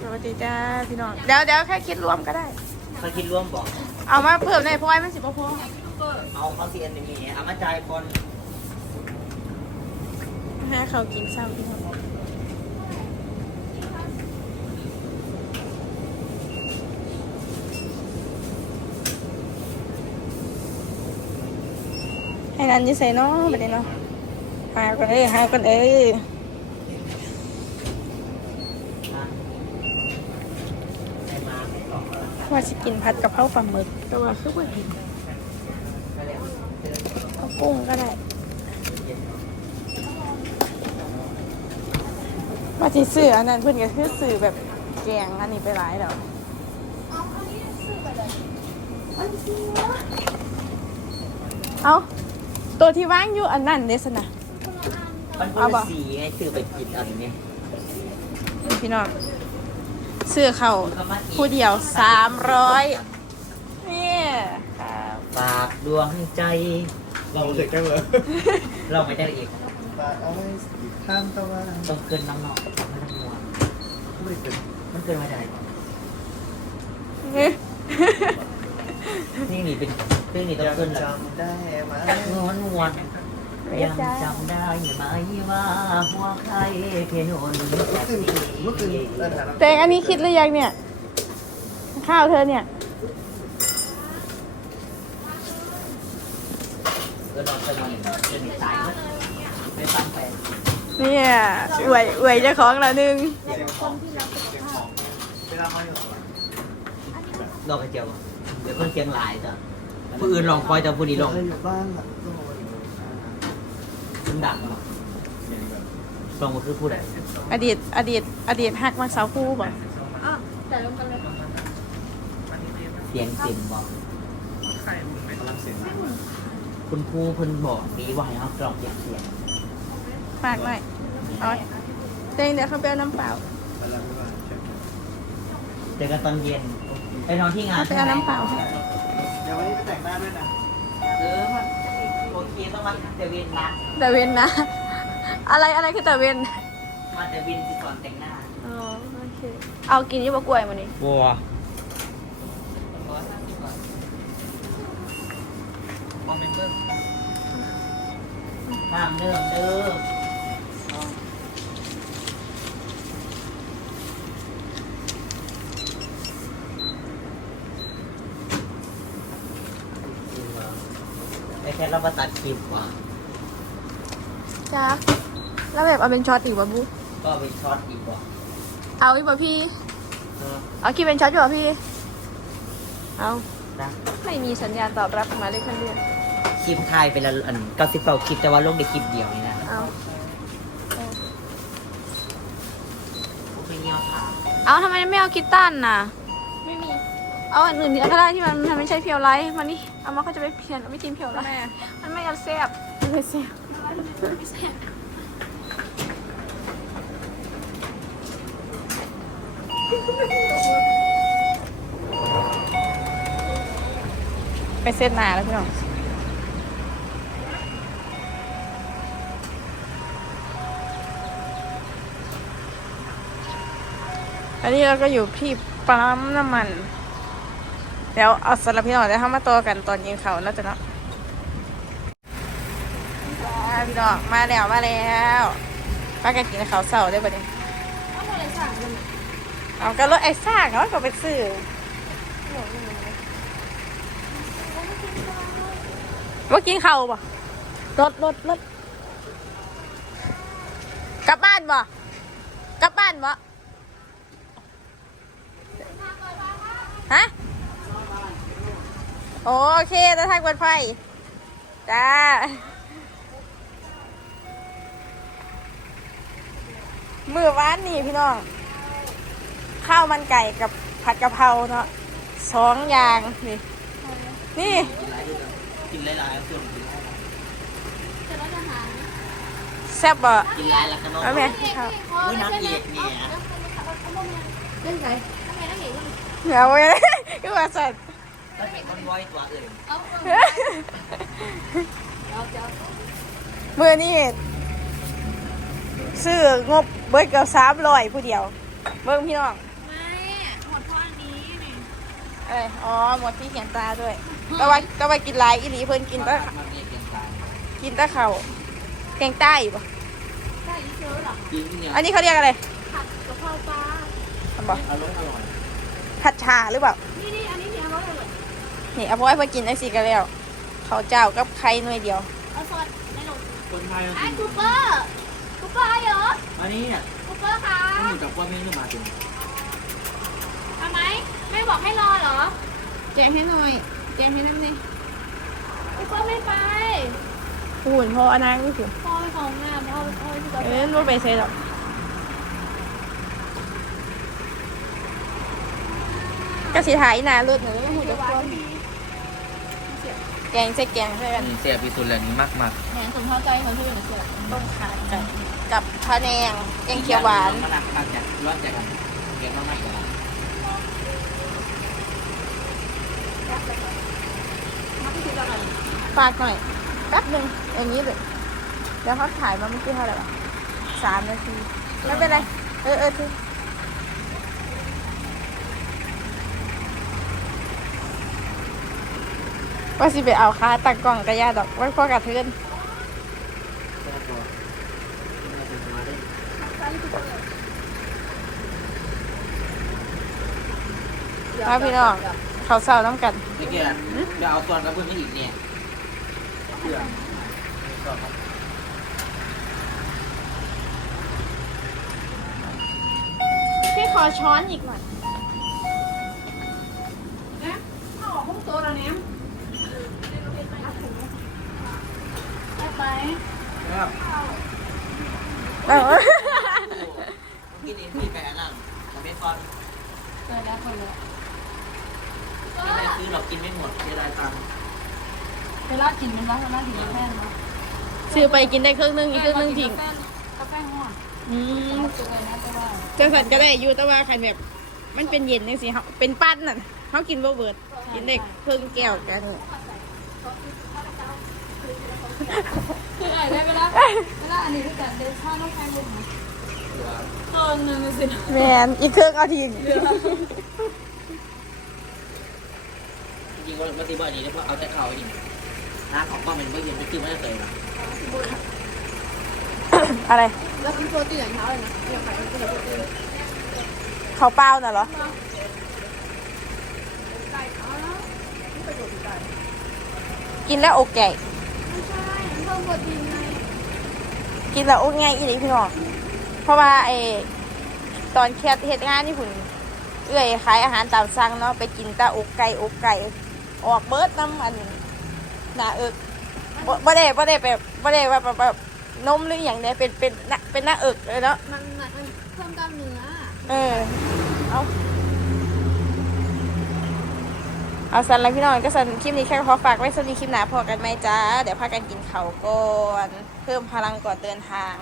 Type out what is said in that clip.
สวัสดีจ้าพี่น้องเดี๋ยวเดี๋ยวแค่คิดรวมก็ได้ เขาคิดร่วมบอก เอามาเพิ่มในเพราะว่ามันสิบพอเอาเขาเสียนมีเอามาจ่ายคนให้เขากินซ้ำพี่น้องให้นันอยิ่ใส่เนาะประเด็นเนาะหากันเอ้ยหากันเอ้ย ว่าสิกินผัดกะเพราปลาหมึก แต่ว่าคือว่าเห็นเอากุ้งก็ได้ ว่าที่ซื้ออันนั้นเพื่อนก็คือซื้อแบบแกงอันนี้ไปหลายแล้วเอาตัวที่ว่างอยู่อันนั้นเดสนะ มันเอาเป็นบ่สีไงซื้อไปกินเอะไรเนี่ยพี่น้อง ซื้อเขาวผู้เดียวสามร้อยนี่ครับฝากดวงใจ เราเด็กกันเหรอเราไม่ได้อีกฝากเอาไว้ข้ามตะวันต้องเกินน้องๆไม่ต้องมัวไม่เกินมันเกินไม่ได้นี่นี่นี่เป็นซึ่งนี่ต้องยังเกินแล้วจำได้ไหมนวลนวล ยังจำได้ไหมว่าหัวใครเพนนเมื่อคืนเมื่อคืนสถานะแตงอันนี้คิดหรือยังเนี่ย ข้าวเธอเนี่ยเกินนอนเกินนอนหนึ่งเกินหนึ่งตายมั้ยไม่ฟังแฟนเนี่ยอวยอวยเจ้าของละหนึ่งเสียงของเสียงของเวลาเขาอยู่กับเราลองไปเจียวเดี๋ยวคนเชียงรายจ้ะผู้อื่นลองคอยแต่ผู้นี้ลอง ดังเนาะเสียงแบบลองมาคือผู้ใดอดีตอดีตอดีตหักมาสาวคู่บ่เสียงเต็มบอกกำลังเสียงดังคุณครูเพิ่นบอกดีว่าให้เรากรอกเสียงเสียงฝากหน่อยเอาเตงเดี๋ยวเขาไปเอาน้ำเปล่ามาแล้วไม่ว่าใช่ไหมเจอกันตอนเย็นไปนอนที่งานเขาไปเอาน้ำเปล่าให้เดี๋ยววันนี้ไปแต่งหน้าด้วยนะเออ มันโอเคต้องมาแต่เวนนะแต่เวนนะ อะไรอะไรคือแต่เวนมาแต่เวนที่สอนแต่งหน้าอ๋อโอเคเอากินยี่บกล้วยมานี่บัวมองเป็นเพิ่มห้ามเริ่มเด้อ ไอ้ แค่เรามาตัดคลิปว่ะจ้าแล้วแบบเอาเป็นช็อตอีกวะบุ๊ก็ไปช็อตอีกว่ะเอาอีกวะพี่ เออเอาคิดเป็นช็อตอยู่วะพี่ เอานะไม่มีสัญญาณตอบรับมาเลยคนเดียวคลิปไทยไปแล้วอันเก้าสิบเก้าคลิปแต่ว่าลงในคลิปเดียวนี่นะเอาไม่เงี้ยวขาเอาทำไมไม่เอากีตาร์น่ะ ไม่มี เอาอันอื่นก็ได้ที่มันมันไม่ใช่เพียวไลท์มานี่เอามาเขาจะไปเพียนไม่กินเพียวไลท์มันไม่เอาแซ่บไม่แซ่บไปเส้นหนาแล้วพี่น้องอันนี้เราก็อยู่ที่ปั๊มน้ำมันเดี๋ยวเอาสำหรับพี่น้องเดี๋ยวทำมาตัวกันตอนยิงเขาน่าจะเนาะอ่าพี่น้องมาแล้วมาแล้วป้ากันกินเขาวเสาได้ปะเนี่ยเอาก็รถไอ้ซ่ากเขาก็ไปซื้อว่ากินเขาวป่ะรถรถรถกลับบ้านป่ะกลับบ้านป่ะฮะ โอเคจะทางบนไฟจ้ามือวานนี่พี่น้อง ข้าวมันไก่กับผัดกะเพราเนาะสองอย่าง นี่ นี่ กินหลายๆส่วนแซ่บบ่กินหลายแล้วก็นอนเอาแม่ข้าวอุ้ยน้ำเอกเนี่ยเหงาเลยก็ว่าสัตว์ ถ้าเป็นคนว้อยตัวอื่นมือนี่ซื้องบเบิดเกับสามร้อยผู้เดียว เบิ่งพี่น้องไม่เอ้ยอ๋อหมดที่เขียนตาด้วยก็ว่าก็ว่ากินหลายอีหลีเพิ่นกินแต่มันเนี่ยเกียงตายกินแต่ข้าวแกงใต้ปะกินเนี่ยอันนี้เขาเรียกอะไรผัดกะเพราปลาทำบ่อร่อยอร่อยผัดชาหรือเปล่า นี่เอาไว้เพื่อกินไอ้สิกันแล้วเขาวเจ้ากับไข่หน่วยเดียว เอาซอสในหนมคนไทยไอ้คูเปอร์คูเปอร์เหรออันนี้เนี่ยคูเปอร์คะต้องอยู่กับว่าแม่งขึ้นมาจริงเอาไหมแม่บอกให้รอเหรอแจงให้หน่อย แจงให้น้ำนี่คูเปอร์ไม่ไปพูนพ่ออนางก็คือพ่อไปของน้ำพ่อไปพ่อไปที่กาเอ้แฟยรู้ไปเซ่หรอกก็สิถ่ายหนาลุดหนูก็หูจะควมแก งใส่แกงใช่กัน เสียพิสุทธิ์แหละนี่มากมากแหนสมเข้าใจคนที่เป็นเสือต้มขาไก่กับพะแนงแกงเขียวหวานมันหนักมากจากร้อนจากกันเก็บมากมากจากกันฝากหน่อยแป๊บหนึ่งอย่างนี้เลยเดี๋ยวเขาถ่ายมาเมื่อกี้เท่าไหร่วะสามนาทีไม่เป็นไร เออเออที ว่าสิไปเอาค่าตักกล่องกระยาดอกไว้พอกระเทือนมาพี่น้องเขาวเศร้าน้ำกันนี่แกจะเอาส่วนกับเพื่อนนี่อีกเนี่ยเพื่อพี่ขอช้อนอีกหน่อยไป ครับเออกินเองพี่ไก่อันนั้นผมไม่ฟันเจอแล้วคนเลยไม่ซื้อหรอกกินไม่หมดเสียดายตังค์เวลากินมันร้อนเวลากินกาแฟเนาะซื้อไปกินได้ครึ่งหนึงอีกครึ่งหนึงทิ้งกาแฟห้อนอืมตัวเลยนะแต่ว่าจังสันก็ได้อยู่แต่ว่าใครแบบ มันเป็นเย็นจังสิเขาเป็นปั้นน่ะเขากินบ่เบิดกินได้ครึ่งแก้วกันนี่ คืออะไรเวลาเวลาอันนี้ด้วยกันเดชาต้องใช้ลมเกินนึงสิแมนอีกครึ่งเอาทิ้งจริงๆว่ามันตีบ้านนี้เพราะเอาแต่ข่าวจริงน้าของป้ามันไม่เย็นไม่คือไม่ได้เลยนะอะไร แล้วคุณโปรตีนอย่างเช้าเลยนะเดี๋ยวขายเป็นโปรตีนเขาวเปล่าน่ะเหรอกินแล้วอกใหญ่ไม่ใช่ มันเพิ่มโปรตีนไงกินแล้วอกง่ายอีหลีพี่น้องเพราะว่าไอตอนแคทเฮ็ดงานนี่ผุนเอื้อยขายอาหารตามสั่งเนาะไปกินแตาอกไก่อกไก่ออกเบิดน้ำอันหนาเอิกบ่บ่ได้บ่ได้แบบบ่ได้ว่าแบบแบบนมหรืออย่างใดเป็นเป็นหน้าเป็นหน้าเอิกเลยเนาะมันมันเพิ่มกล้ามเนื้อเออเอา เอาสันแล้วพี่น้องก็สันคลิปนี้แค่ขอฝากไว้สวัสดีคลิปหนาพอกันไหมจ้า เดี๋ยวพากันกินเขาวก่อน เพิ่มพลังก่อนเดินทาง